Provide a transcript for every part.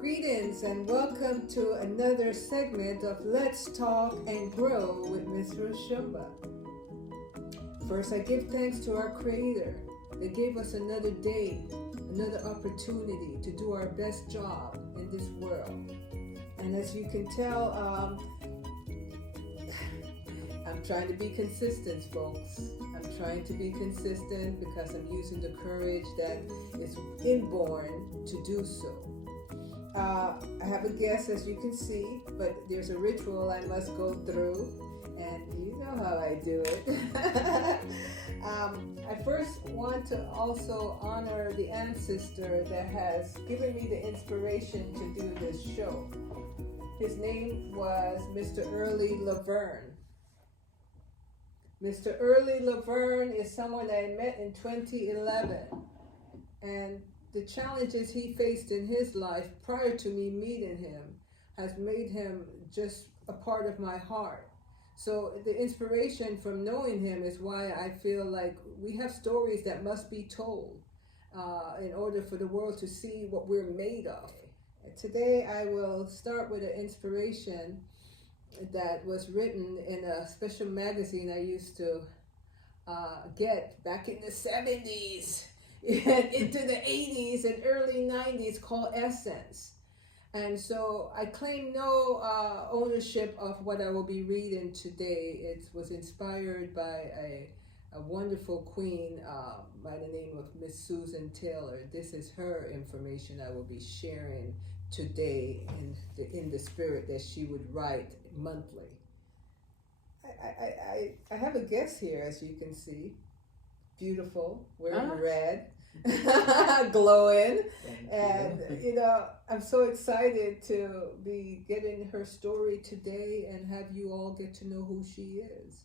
Greetings and welcome to another segment of Let's Talk and Grow with Miss Roshumba. First, I give thanks to our Creator that gave us another day, another opportunity to do our best job in this world. And as you can tell, I'm trying to be consistent, folks. I'm trying to be consistent because I'm using the courage that is inborn to do so. I have a guest, as you can see, but there's a ritual I must go through, and you know how I do it. I first want to also honor the ancestor that has given me the inspiration to do this show. His name was Mr. Early Laverne. Mr. Early Laverne is someone I met in 2011, and the challenges he faced in his life prior to me meeting him has made him just a part of my heart. So the inspiration from knowing him is why I feel like we have stories that must be told in order for the world to see what we're made of. Today I will start with an inspiration that was written in a special magazine I used to get back in the 70s. And into the 80s and early 90s called Essence. And so I claim no ownership of what I will be reading today. It was inspired by a wonderful queen by the name of Miss Suzanne Taylor. This is her information I will be sharing today in the spirit that she would write monthly. I have a guest here, as you can see. Beautiful, wearing red, glowing, and I'm so excited to be getting her story today and have you all get to know who she is.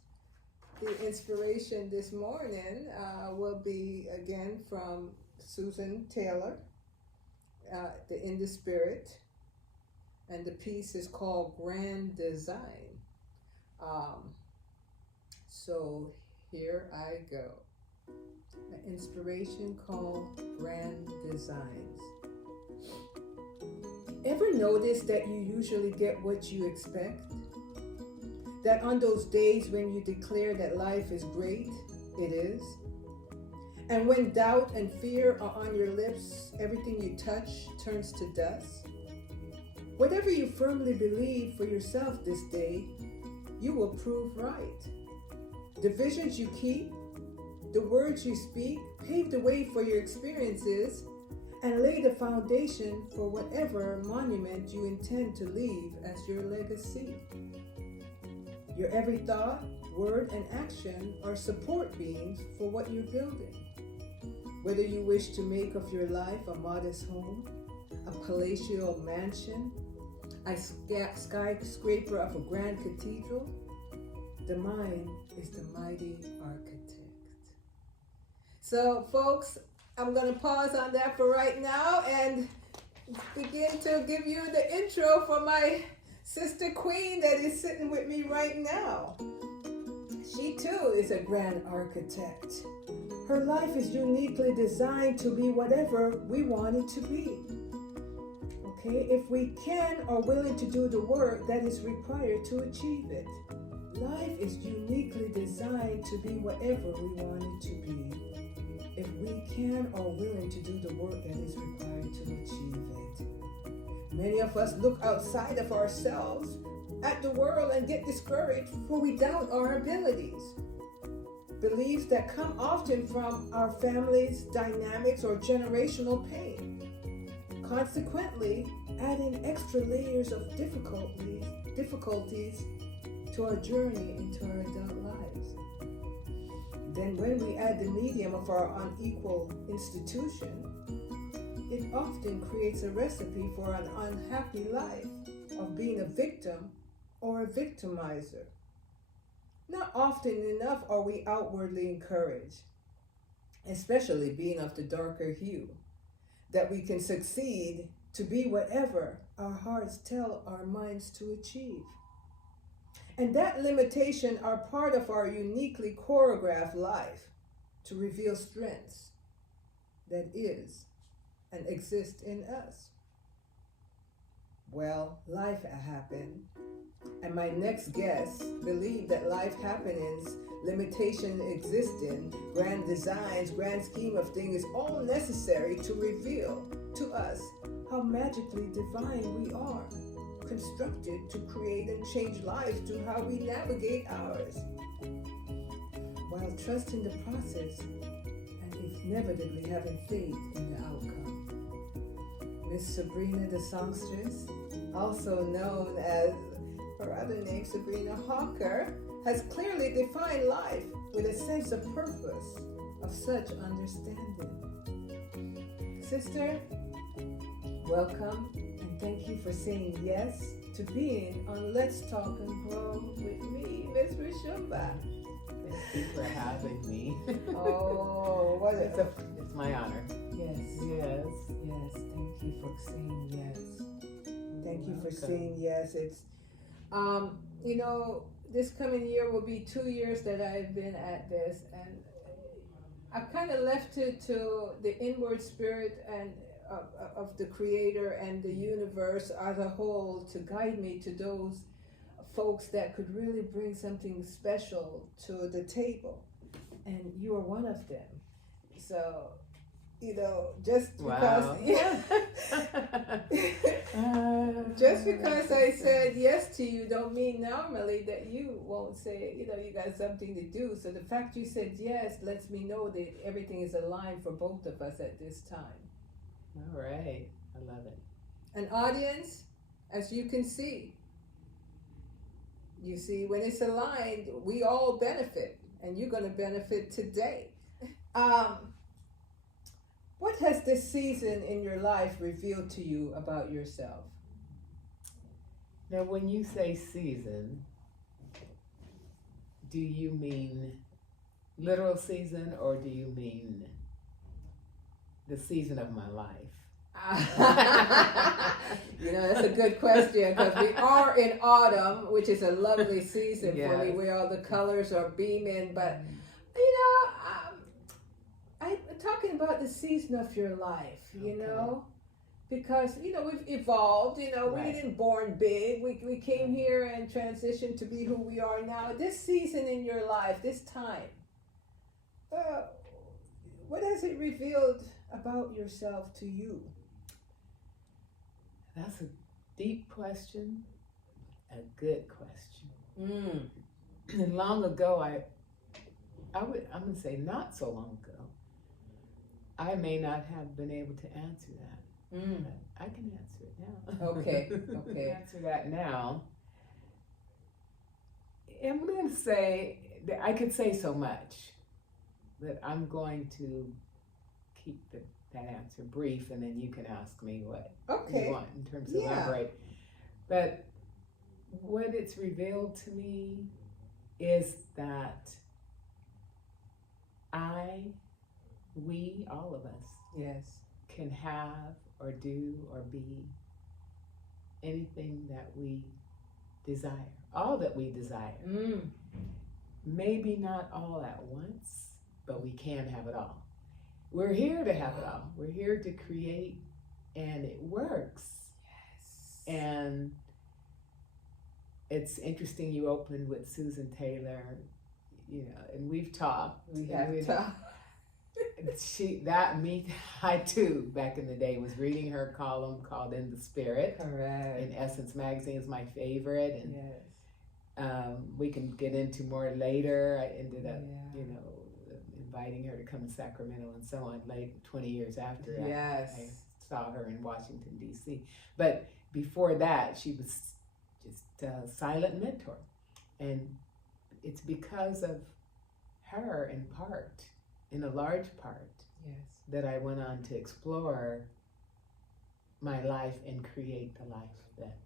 The inspiration this morning will be again from Suzanne Taylor, In the Spirit, and the piece is called Grand Design. So here I go. An inspiration called Grand Designs. Ever notice that you usually get what you expect? That on those days when you declare that life is great, it is? And when doubt and fear are on your lips, everything you touch turns to dust? Whatever you firmly believe for yourself this day, you will prove right. The visions you keep, the words you speak, pave the way for your experiences and lay the foundation for whatever monument you intend to leave as your legacy. Your every thought, word, and action are support beams for what you're building. Whether you wish to make of your life a modest home, a palatial mansion, a skyscraper of a grand cathedral, the mind is the mighty architect. So, folks, I'm going to pause on that for right now and begin to give you the intro for my sister queen that is sitting with me right now. She too is a grand architect. Her life is uniquely designed to be whatever we want it to be. Okay, if we can or willing to do the work that is required to achieve it. Life is uniquely designed to be whatever we want it to be, if we can or willing to do the work that is required to achieve it. Many of us look outside of ourselves at the world and get discouraged, for we doubt our abilities. Beliefs that come often from our family's dynamics or generational pain. Consequently, adding extra layers of difficulties to our journey into our adult lives. Then when we add the medium of our unequal institution, it often creates a recipe for an unhappy life of being a victim or a victimizer. Not often enough are we outwardly encouraged, especially being of the darker hue, that we can succeed to be whatever our hearts tell our minds to achieve. And that limitation are part of our uniquely choreographed life to reveal strengths that is and exist in us. Well, life happened. And my next guest believed that life happenings, limitation existing, grand designs, grand scheme of things is all necessary to reveal to us how magically divine we are, constructed to create and change lives through how we navigate ours, while trusting the process and inevitably having faith in the outcome. Miss Sabrina the songstress, also known as her other name, Sabrina Hawker, has clearly defined life with a sense of purpose of such understanding. Sister, welcome and thank you for saying yes to being on Let's Talk and Grow with me, Miss Roshumba. Thank you for having me. Oh, it's my honor. Yes. Yes. Yes. Thank you for saying yes. Thank you for welcome. saying yes. It's, this coming year will be 2 years that I've been at this, and I kind of left it to the inward spirit and of the Creator and the universe as a whole to guide me to those folks that could really bring something special to the table, and you are one of them. So, just because, Wow. just because I said yes to you don't mean normally that you won't say, you got something to do. So the fact you said yes lets me know that everything is aligned for both of us at this time. All right. I love it. An audience, as you can see, when it's aligned, we all benefit, and you're going to benefit today. What has this season in your life revealed to you about yourself? Now, when you say season, do you mean literal season or do you mean the season of my life? That's a good question, because we are in autumn, which is a lovely season for me, Yes. where all the colors are beaming. But I'm talking about the season of your life, because we've evolved. Right. We didn't born big. We came here and transitioned to be who we are now. This season in your life, this time, what has it revealed about yourself to you? That's a deep question, a good question. And long ago, I'm going to say not so long ago, I may not have been able to answer that. But I can answer it now. Okay. I can answer that now. I'm going to say that I could say so much, but I'm going to keep that answer brief, and then you can ask me what you want in terms of elaborate. But what it's revealed to me is that we, all of us, Yes, can have or do or be anything that we desire, all that we desire. Maybe not all at once, but we can have it all. We're here to have it all. We're here to create, and it works. yes. And it's interesting you opened with Suzanne Taylor, and we've talked. We have talked. I too, back in the day, was reading her column called In the Spirit. Correct. In Essence Magazine is my favorite, and Yes. We can get into more later. I ended up, inviting her to come to Sacramento and so on, 20 years after Yes. I saw her in Washington, D.C. But before that, she was just a silent mentor. And it's because of her, in a large part, Yes. that I went on to explore my life and create the life that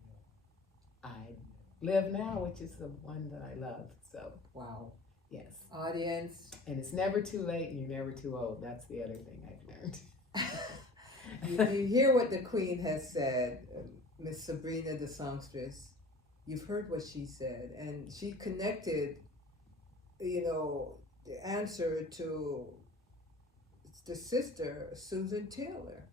I live now, which is the one that I love. So, Wow. yes. Audience. And it's never too late and you're never too old. That's the other thing I've learned. You hear what the Queen has said, Miss Sabrina the songstress. You've heard what she said, and she connected, the answer to the sister, Suzanne Taylor.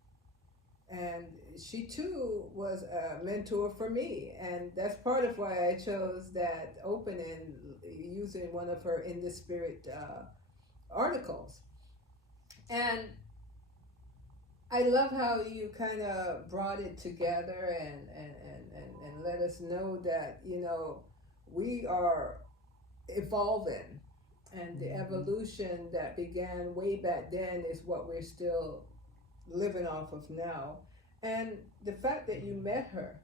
And she too was a mentor for me, and that's part of why I chose that opening using one of her In the Spirit articles. And I love how you kind of brought it together and let us know that, you know, we are evolving, and the evolution that began way back then is what we're still living off of now. And the fact that you met her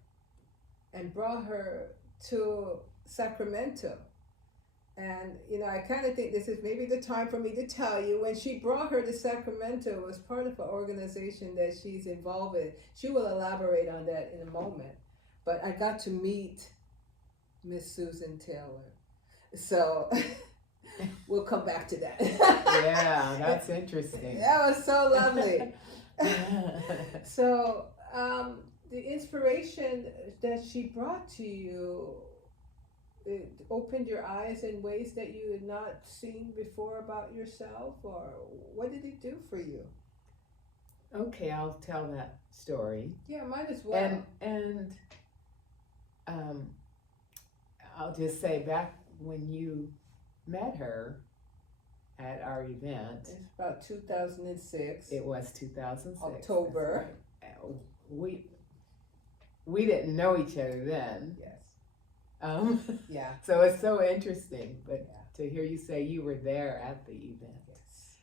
and brought her to Sacramento, and you know, I kind of think this is maybe the time for me to tell you, when she brought her to Sacramento, it was part of an organization that she's involved in. She will elaborate on that in a moment. But I got to meet Miss Suzanne Taylor, so we'll come back to that. Yeah, that's interesting. That was so lovely. So the inspiration that she brought to you, it opened your eyes in ways that you had not seen before about yourself, or what did it do for you? Okay, I'll tell that story. Yeah, might as well. And I'll just say, back when you met her at our event, It's about 2006. it was 2006. October. We didn't know each other then. Yes. Yeah. So it's so interesting, but Yeah. to hear you say you were there at the event. Yes.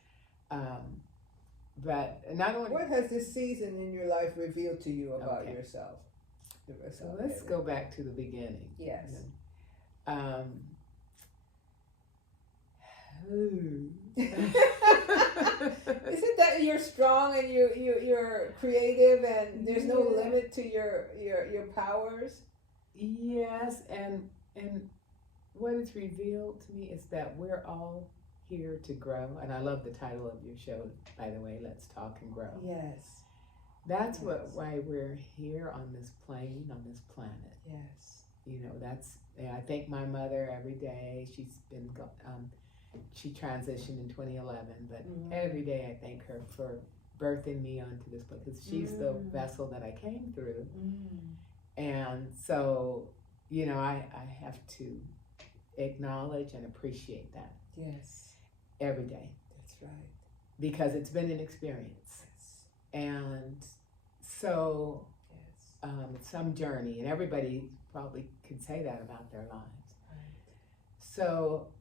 But not only. What has this season in your life revealed to you about Okay. yourself? So let's go back to the beginning. Yes. Isn't that you're strong and you're creative and there's no limit to your powers? Yes, and what it's revealed to me is that we're all here to grow, and I love the title of your show, by the way, Let's Talk and Grow. Yes. That's why we're here on this plane, on this planet. Yes. You know, I thank my mother every day. She's been, she transitioned in 2011, but every day I thank her for birthing me onto this place, because she's the vessel that I came through. And so, you know, I have to acknowledge and appreciate that. Yes. Every day. That's right. Because it's been an experience. Yes. And so, Yes. some journey, and everybody probably could say that about their lives. Right. So,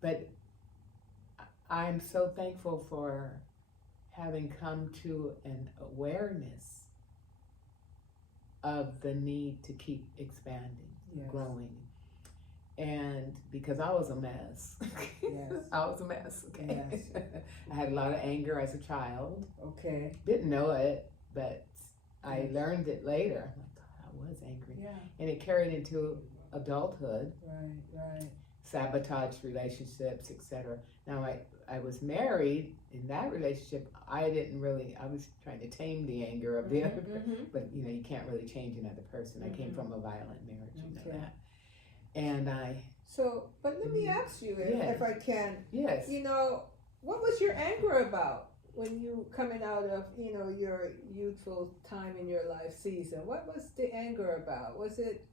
but I'm so thankful for having come to an awareness of the need to keep expanding, Yes. growing. And because I was a mess. Yes. I was a mess, okay? Yes. I had a lot of anger as a child. Okay. Didn't know it, but I learned it later. I'm like, God, I was angry. Yeah. And it carried into adulthood. Right. Sabotaged relationships, etc. Now I was married. In that relationship, I was trying to tame the anger of the other person, but you know, you can't really change another person. I came from a violent marriage, you know that. And but let me ask you, if I can. Yes. You know, what was your anger about when you coming out of, you know, your youthful time in your life season? What was the anger about? Was it,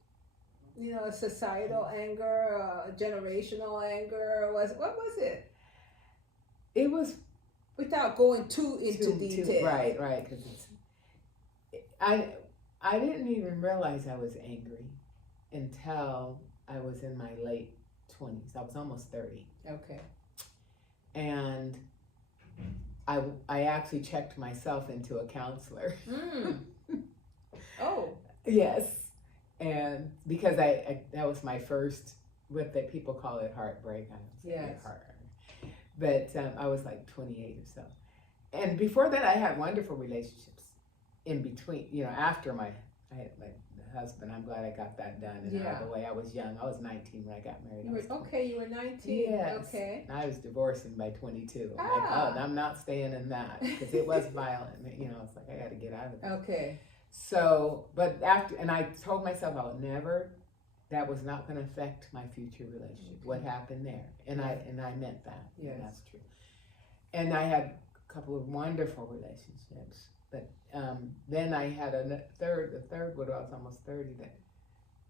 you know, a societal anger, a generational anger? What was it? It was, without going too into detail. Right, because I didn't even realize I was angry until I was in my late 20s. I was almost 30. Okay. And I actually checked myself into a counselor. Oh. Yes. And because that was my first, what that people call it, heartbreak. But I was like 28 or so. And before that, I had wonderful relationships in between, you know, after I had my husband. I'm glad I got that done and out of the way. I was young. I was 19 when I got married. You were 19? Yes. Okay. I was divorcing by 22. I'm like, oh, I'm not staying in that, because it was violent. You know, it's like, I got to get out of it. Okay. So, but and I told myself I would never, that was not going to affect my future relationship. What happened there? And I meant that. Yes. And that's true. And I had a couple of wonderful relationships. But then I had the third when I was almost 30, that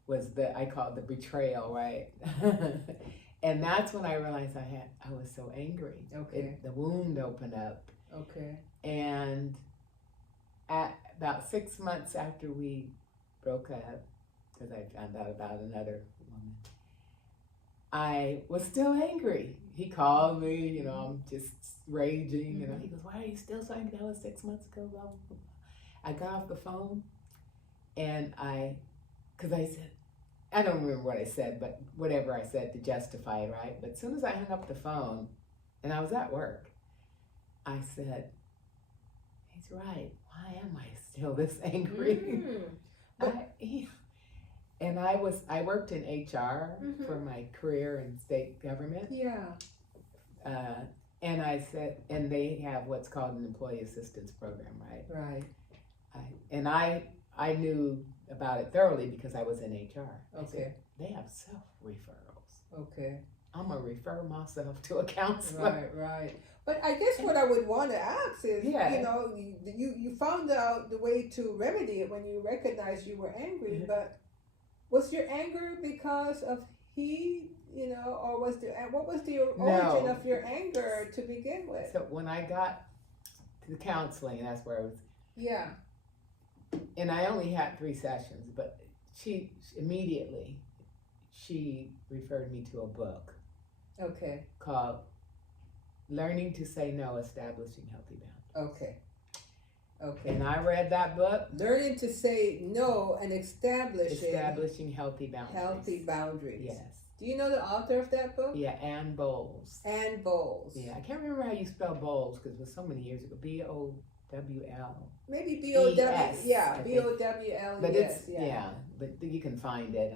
was I call it the betrayal, right? And that's when I realized I was so angry. Okay. The wound opened up. Okay. And at about 6 months after we broke up, because I found out about another woman, I was still angry. He called me, I'm just raging, Mm-hmm. He goes, "Why are you still so angry? That was 6 months ago." Blah, blah, blah. I got off the phone, and because I said, I don't remember what I said, but whatever I said to justify it, right? But as soon as I hung up the phone, and I was at work, I said, "He's right. Why am I still this angry?" And I worked in HR for my career in state government. Yeah. And I said, and they have what's called an employee assistance program, right? Right. And I knew about it thoroughly because I was in HR. Okay. Said, they have self-referrals. Okay. I'm going to refer myself to a counselor. Right. But I guess what I would want to ask is, Yeah. you found out the way to remedy it when you recognized you were angry, but was your anger because of he, or what was the origin of your anger to begin with? So when I got to the counseling, that's where I was. Yeah. And I only had 3 sessions, but she immediately referred me to a book. Okay. Called Learning to Say No, Establishing Healthy Boundaries. Okay. And I read that book. Learning to Say No and Establishing Healthy Boundaries. Healthy Boundaries. Yes. Do you know the author of that book? Yeah, Ann Bowles. Ann Bowles. Yeah, I can't remember how you spell Bowles because it was so many years ago. B-O-W-L. Maybe B-O-W. E-S, Yeah, B-O-W-L-E-S. But but you can find it.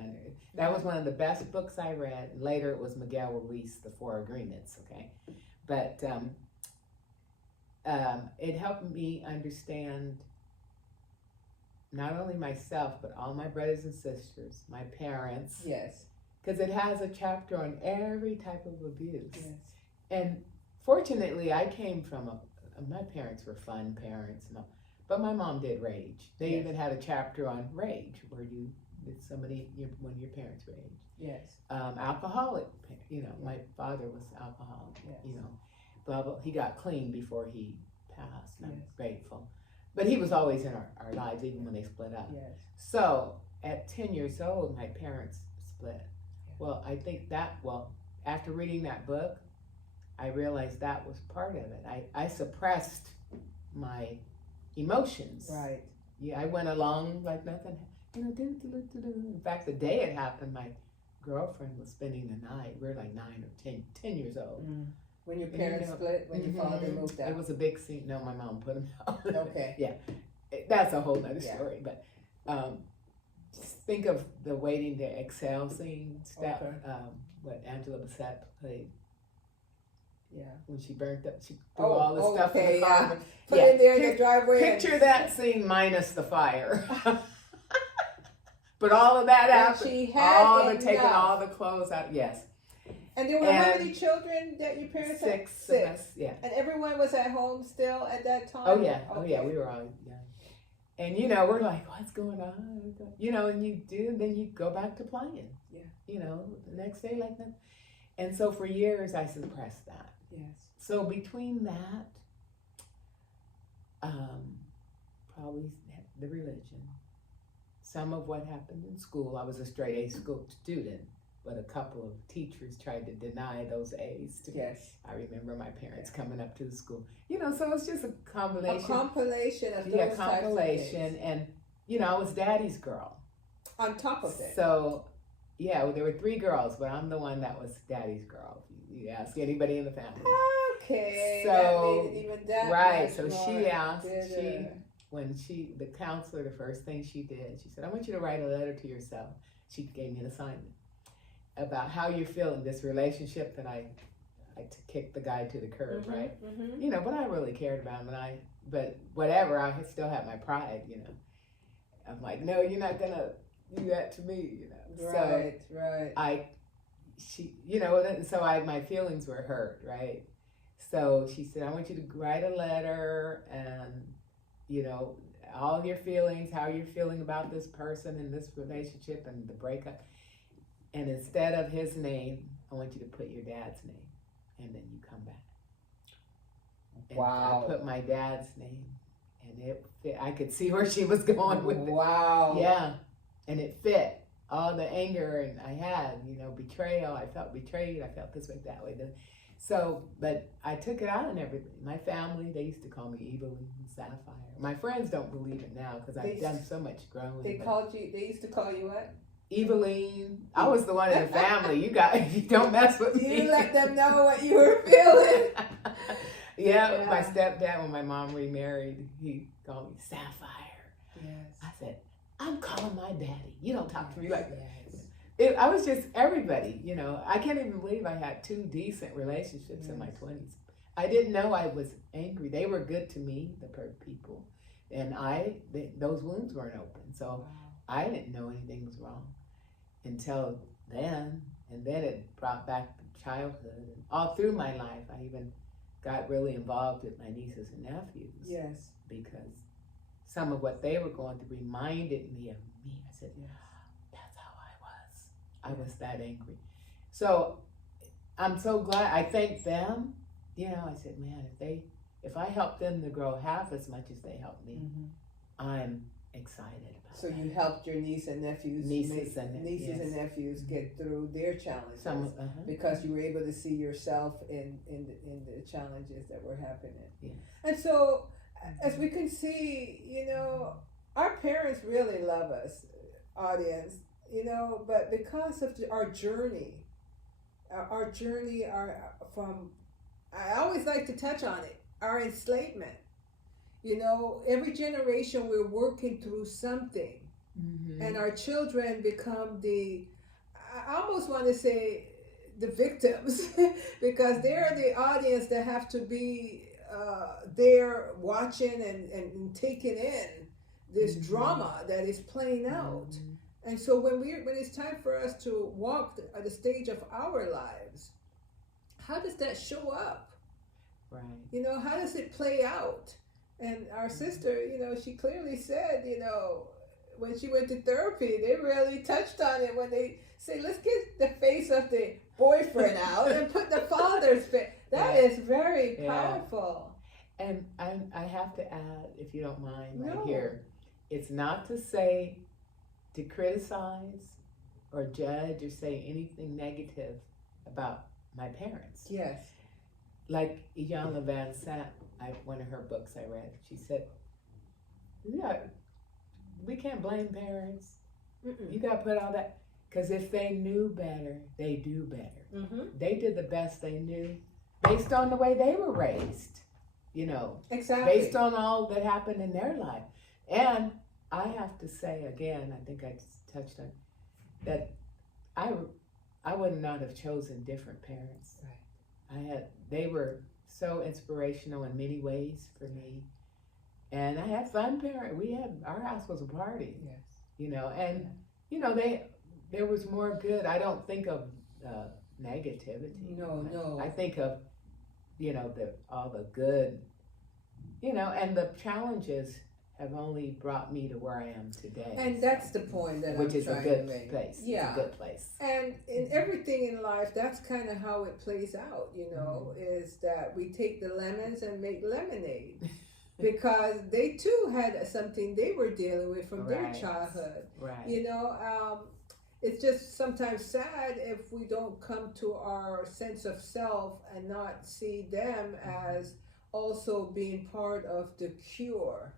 That was one of the best books I read. Later it was Miguel Ruiz, The 4 Agreements, okay? But it helped me understand not only myself, but all my brothers and sisters, my parents. Yes. Because it has a chapter on every type of abuse. Yes. And fortunately, I came from my parents were fun parents, but my mom did rage. They even had a chapter on rage, where when your parents rage. Yes. Alcoholic, my father was alcoholic, Yes. blah, blah. He got clean before he passed, and I'm Yes. grateful. But he was always in our lives, even when they split up. Yes. So at 10 years old, my parents split. Well, I think after reading that book, I realized that was part of it. I suppressed my emotions. Right. Yeah, I went along like nothing. In fact, the day it happened, my girlfriend was spending the night. We were like 9 or 10 years old. Mm. When your parents split, when your father moved out. It was a big scene. No, my mom put him out. Okay. Yeah, that's a whole other story. But just think of the Waiting to Exhale scene. What Angela Bassett played. Yeah, when she burnt up, she threw all the stuff in the car. Put it there in the driveway. Picture that scene minus the fire. But all of that happened. She had taking all the clothes out. Yes. And there were how many children that your parents had? 6. 6. Yeah. And everyone was at home still at that time? Oh, yeah. Okay. Oh, yeah. We were all young. And, we're like, what's going on? And you do, and then you go back to playing. Yeah. The next day like that. And so for years, I suppressed that. Yes. So between that, probably the religion, some of what happened in school. I was a straight A school student, but a couple of teachers tried to deny those A's to me. Yes. I remember my parents coming up to the school. So it's just a compilation. A compilation of those types of things. And, I was daddy's girl. On top of it. So, there were 3 girls, but I'm the one that was daddy's girl. You ask anybody in the family. Okay. So, that made it even that right. much So more she asked, bitter. the counselor, the first thing she did, she said, I want you to write a letter to yourself. She gave me an assignment about how you're feeling, this relationship that I kicked the guy to the curb, right? Mm-hmm. But I really cared about him, but whatever, I still had my pride, I'm like, no, you're not gonna do that to me, Right, so right. My feelings were hurt, right? So she said, I want you to write a letter and, you know, all your feelings, how you're feeling about this person and this relationship and the breakup. And instead of his name, I want you to put your dad's name, and then you come back. And Wow. I put my dad's name, and it fit. I could see where she was going with it. Wow. Yeah, and it fit. All the anger and I had, you know, betrayal. I felt betrayed. I felt this way, that way. So, but I took it out on everybody. My family, they used to call me Evelyn Sapphire. My friends don't believe it now because I've done so much growing. They used to call you what? Evelyn. I was the one in the family. You don't mess with me. You let them know what you were feeling. Yeah, my stepdad, when my mom remarried, he called me Sapphire. Yes. I said, I'm calling my daddy. You don't talk to me like that. I was just everybody, you know. I can't even believe I had 2 decent relationships in my 20s. I didn't know I was angry. They were good to me, the people. And those wounds weren't open. So I didn't know anything was wrong until then. And then it brought back the childhood. And all through my life, I even got really involved with my nieces and nephews. Yes. Because some of what they were going through reminded me of me. I said, that's how I was. I was that angry. So I'm so glad. I thank them. You know, I said, man, if I help them to grow half as much as they helped me, I'm excited about So that. you helped your nieces and nephews and nephews get through their challenges because you were able to see yourself in the challenges that were happening. Yeah. And so, as we can see, you know, our parents really love us, audience, you know, but because of our journey, from, I always like to touch on it, our enslavement. You know, every generation we're working through something, and our children become I almost want to say the victims, because they're the audience that have to be there watching and taking in this drama that is playing out. And so when it's time for us to walk the stage of our lives, how does that show up? Right. You know, how does it play out? And our sister, you know, she clearly said, you know, when she went to therapy, they really touched on it when they say, let's get the face of the boyfriend out and put the father's face. That is very powerful. And I have to add, if you don't mind, right here, it's not to say to criticize or judge or say anything negative about my parents. Yes. Like Llaila Van Sant, one of her books I read, she said, we can't blame parents. You got to put all that, because if they knew better, they do better. They did the best they knew based on the way they were raised, you know. Exactly. Based on all that happened in their life. And I have to say again, I think I just touched on that I would not have chosen different parents. Right. They were so inspirational in many ways for me. And I had fun parents. Our house was a party. Yes. You know, and you know, there was more good. I don't think of negativity. No. I think of, you know, all the good, you know, and the challenges have only brought me to where I am today. And that's the point that which I'm is trying a good to make. place. Yeah. It's a good place. And in everything in life, that's kind of how it plays out, you know, is that we take the lemons and make lemonade. Because they too had something they were dealing with from their childhood. Right. You know, it's just sometimes sad if we don't come to our sense of self and not see them as also being part of the cure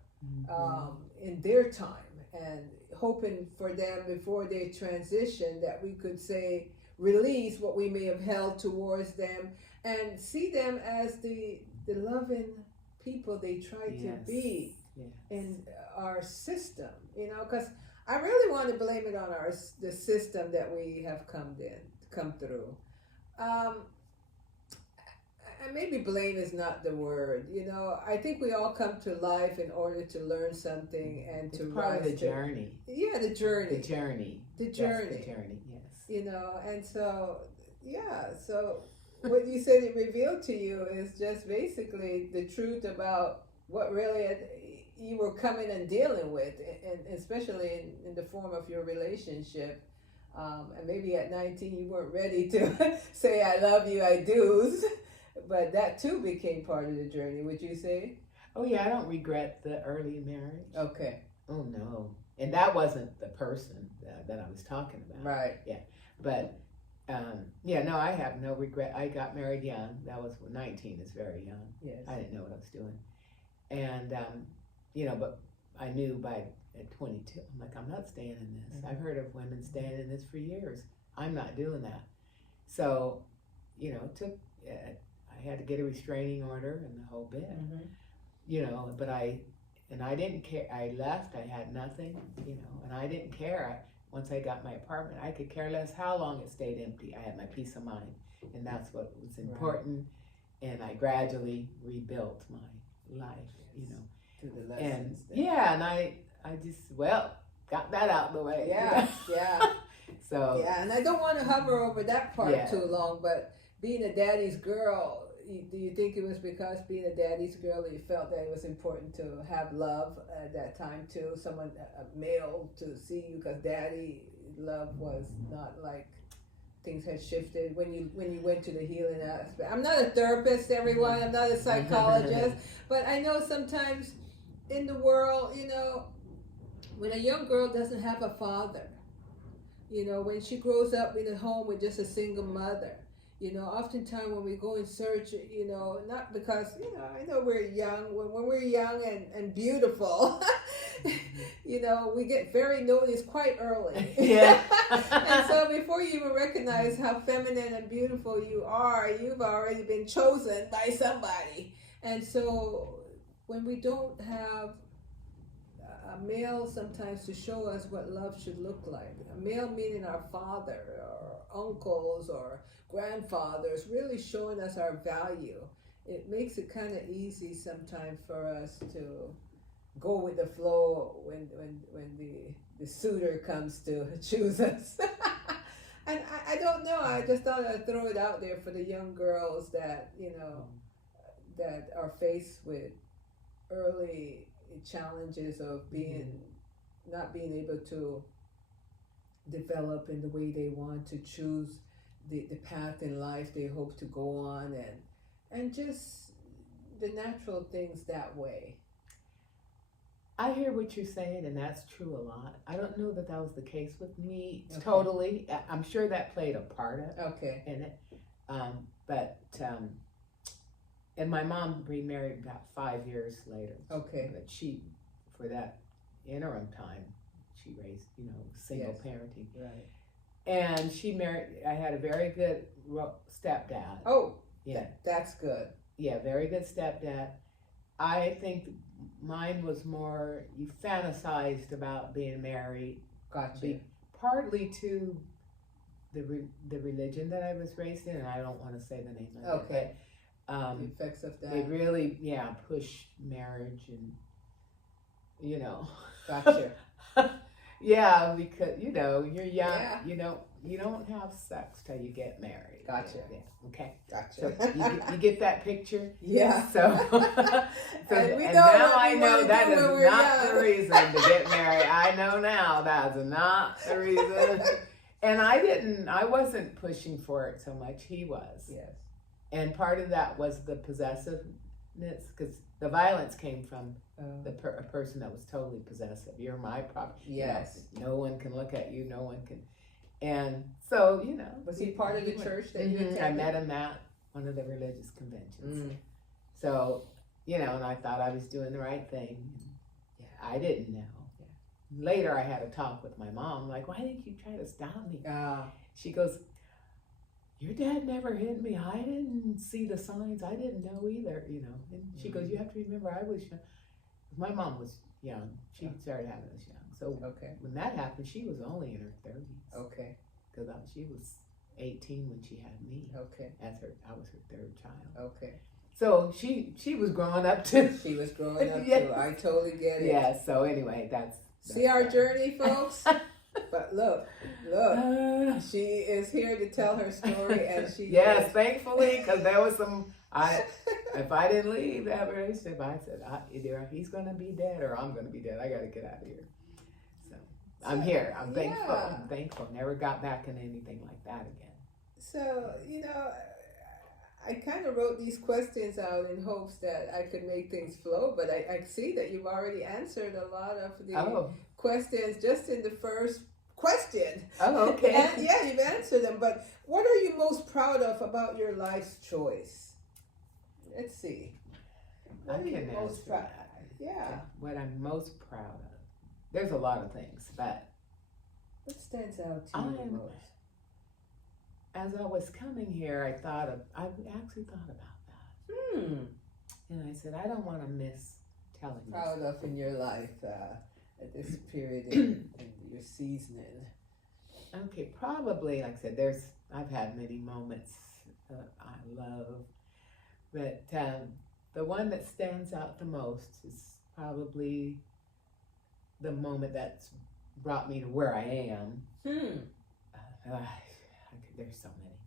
in their time, and hoping for them before they transition that we could say release what we may have held towards them and see them as the loving people they try to be in our system, you know, because I really want to blame it on the system that we have come through. Maybe blame is not the word, you know. I think we all come to life in order to learn something and it's to part of the journey. Yeah, the journey. The journey. The journey. Yes. You know, and so what you said it revealed to you is just basically the truth about what really you were coming and dealing with, and especially in the form of your relationship. And maybe at 19 you weren't ready to say I love you, I do's, but that too became part of the journey, would you say? Oh yeah, I don't regret the early marriage. Okay. Oh no. And that wasn't the person that I was talking about. Right. Yeah. But no, I have no regret. I got married young. That was 19 is very young. Yes. I didn't know what I was doing. And but I knew at 22, I'm like, I'm not staying in this. Mm-hmm. I've heard of women staying in this for years. I'm not doing that. So, it took, I had to get a restraining order and the whole bit, but I didn't care. I left, I had nothing, and I didn't care. Once I got my apartment, I could care less how long it stayed empty. I had my peace of mind, and that's what was important. Right. And I gradually rebuilt my life, Through the lessons. And I just, got that out of the way. Yeah, yeah. So. Yeah, and I don't want to hover over that part too long, but being a daddy's girl, do you think it was because being a daddy's girl you felt that it was important to have love at that time too? Someone, a male, to see you, because daddy love was not like things had shifted when you went to the healing aspect. I'm not a therapist, everyone. I'm not a psychologist, but I know sometimes in the world, when a young girl doesn't have a father, when she grows up in a home with just a single mother, oftentimes when we go in search, not because, I know we're young, when we're young and beautiful, we get very noticed quite early. Yeah. And so before you even recognize how feminine and beautiful you are, you've already been chosen by somebody. And so when we don't have a male sometimes to show us what love should look like, a male meaning our father or uncles or grandfathers really showing us our value, it makes it kind of easy sometimes for us to go with the flow when the suitor comes to choose us. And I don't know, I just thought I'd throw it out there for the young girls that that are faced with early challenges of not being able to develop in the way they want to choose the path in life they hope to go on, and just the natural things that way. I hear what you're saying, and that's true a lot. I don't know that was the case with me totally. I'm sure that played a part in it. And my mom remarried about 5 years later. Okay. But for that interim time, she raised, single parenting. Right. And she married, I had a very good stepdad. Oh, yeah. That's good. Yeah, very good stepdad. I think mine was more, you fantasized about being married. Gotcha. Partly to the religion that I was raised in, and I don't want to say the name of it. Okay. The effects of that. They really, push marriage and, Gotcha. Yeah, because, you're young, you don't have sex till you get married. Gotcha. Yeah. Okay. Gotcha. So you get that picture? Yeah. So and now I know that is not the reason to get married. I know now that's not the reason. And I wasn't pushing for it so much. He was. Yes. And part of that was the possessiveness, because the violence came from a person that was totally possessive. You're my property. Yes. No one can look at you. No one can. And so, Was he part of the church that you attended? I met him at one of the religious conventions. Mm. So, and I thought I was doing the right thing. Yeah. I didn't know. Yeah. Later, I had a talk with my mom, like, why didn't you try to stop me? She goes, your dad never hit me. I didn't see the signs. I didn't know either, And she goes, you have to remember, I was young. My mom was young. She started having us young. So when that happened, she was only in her 30s. Okay. Because she was 18 when she had me. Okay. I was her third child. Okay. So she was growing up too. She was growing up too. I totally get it. Yeah. So anyway, that's see our journey, folks. But look, she is here to tell her story, and she. Yes, thankfully, because there was If I didn't leave that relationship, I said, either he's going to be dead or I'm going to be dead. I got to get out of here. So I'm here. I'm thankful. Yeah. I'm thankful. Never got back in anything like that again. So, I kind of wrote these questions out in hopes that I could make things flow, but I see that you've already answered a lot of the questions just in the first question. Oh, okay. And, yeah, you've answered them, but what are you most proud of about your life's choice? Let's see. I can answer that. Yeah. What I'm most proud of. There's a lot of things, but what stands out to you the most? As I was coming here, I actually thought about that. And I said, I don't want to miss telling you. Proud of in your life at this period in your seasoning. Okay, probably, like I said, I've had many moments I love, but the one that stands out the most is probably the moment that's brought me to where I am. There's so many,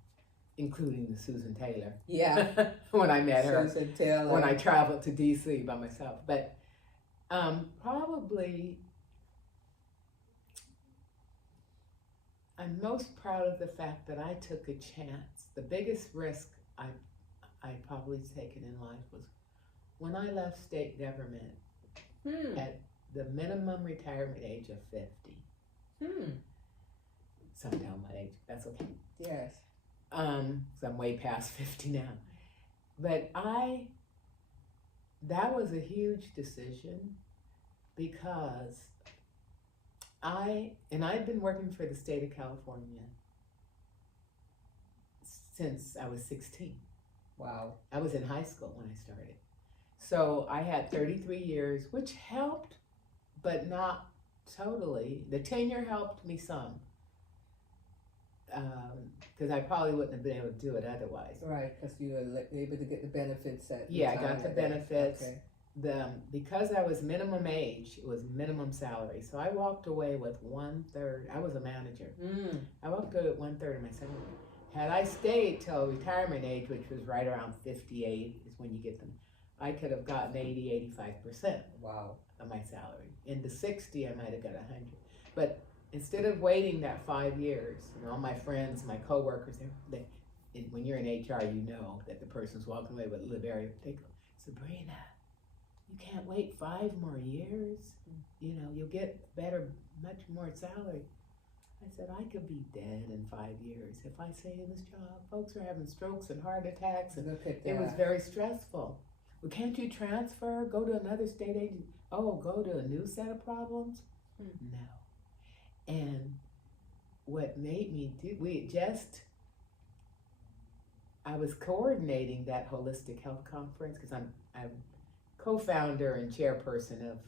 including the Suzanne Taylor. Yeah. When I met her. Suzanne Taylor. When I traveled to D.C. by myself. But probably I'm most proud of the fact that I took a chance. The biggest risk I probably taken in life was when I left state government at the minimum retirement age of 50. Some tell my age. That's okay. Yes. So I'm way past 50 now. But that was a huge decision because I'd been working for the state of California since I was 16. Wow. I was in high school when I started. So I had 33 years, which helped, but not totally. The tenure helped me some. Because I probably wouldn't have been able to do it otherwise. Right, because you were able to get the benefits at I got the benefits. Okay. Because I was minimum age, it was minimum salary. So I walked away with 1/3. I was a manager. I walked away with 1/3 of my salary. Had I stayed till retirement age, which was right around 58, is when you get them, I could have gotten 80-85%. Wow. Of my salary. In the 60, I might have got 100. But instead of waiting that 5 years, all my friends, my coworkers, when you're in HR, you know that the person's walking away with Liberia. They go, Sabrina, you can't wait 5 more years. You'll get much more salary. I said, I could be dead in 5 years if I stay in this job. Folks are having strokes and heart attacks, and it was very stressful. Well, can't you transfer, go to another state agency? Oh, go to a new set of problems? No. And what made me I was coordinating that holistic health conference because I'm co-founder and chairperson of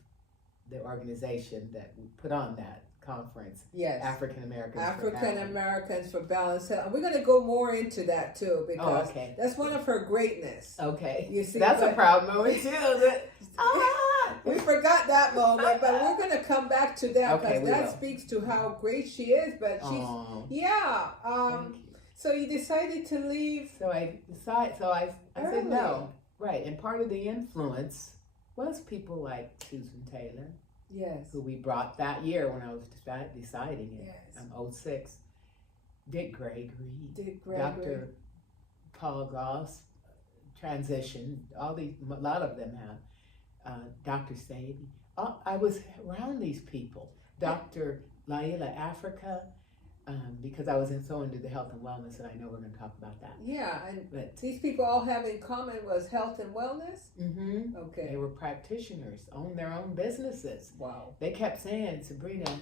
the organization that put on that conference. Yes. African Americans for Balanced Health. We're going to go more into that too because that's one of her greatness. Okay. You see, that's a proud moment too. We forgot that moment, but we're going to come back to that because that speaks to how great she is. But she's, so you decided to leave. So I said no. Right. And part of the influence was people like Suzanne Taylor. Yes. Who we brought that year when I was deciding it. Yes. 06. Dick Gregory. Dr. Paul Goss, transition. A lot of them have. Dr. Sadie. I was around these people. Dr. Llaila Africa, because I was so into the health and wellness, and I know we're going to talk about that. Yeah, but these people all have in common was health and wellness? Mm-hmm. Okay. They were practitioners, owned their own businesses. Wow. They kept saying, Sabrina,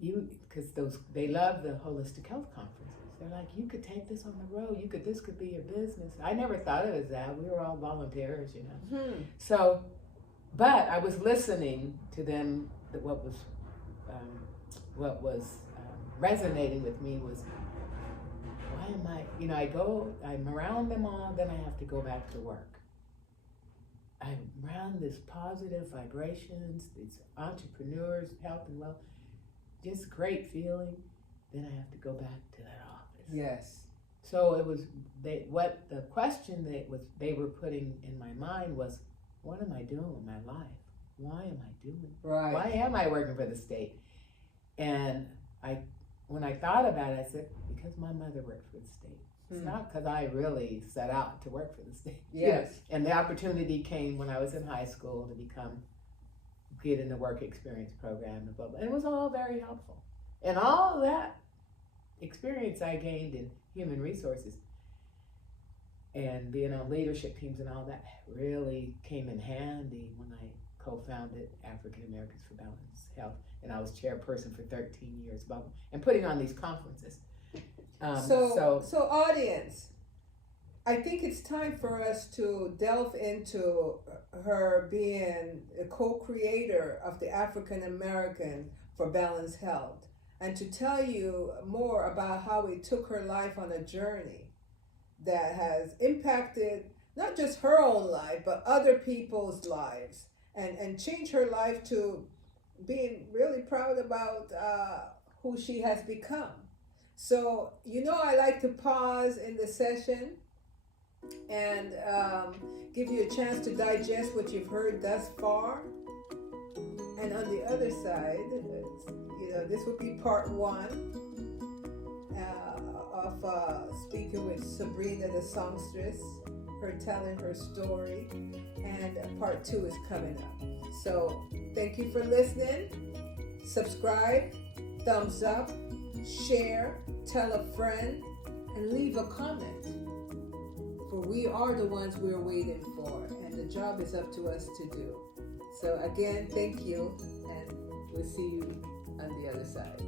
because they love the holistic health conferences. They're like, you could take this on the road. This could be your business. I never thought of it as that. We were all volunteers, So, but I was listening to them. What was resonating with me was, why am I'm around them all, then I have to go back to work. I'm around this positive vibrations, these entrepreneurs, health and wealth, just great feeling. Then I have to go back to that office. Yes. So it was what the question they were putting in my mind was, what am I doing with my life? Why am I doing it? Right. Why am I working for the state? And when I thought about it, I said, because my mother worked for the state. It's not because I really set out to work for the state. Yes. And the opportunity came when I was in high school to get in the work experience program and blah, blah. And it was all very helpful. And all that experience I gained in human resources and being on leadership teams and all that really came in handy when I co-founded African Americans for Balanced Health, and I was chairperson for 13 years, and putting on these conferences. So audience, I think it's time for us to delve into her being a co-creator of the African American for Balanced Health, and to tell you more about how it took her life on a journey that has impacted not just her own life, but other people's lives, and changed her life to being really proud about who she has become. So, I like to pause in the session and give you a chance to digest what you've heard thus far. And on the other side, this would be part 1 of speaking with Sabrina the songstress, her telling her story, and part 2 is coming up. So thank you for listening. Subscribe, thumbs up, share, tell a friend, and leave a comment. For we are the ones we're waiting for, and the job is up to us to do. So again, thank you, and we'll see you on the other side.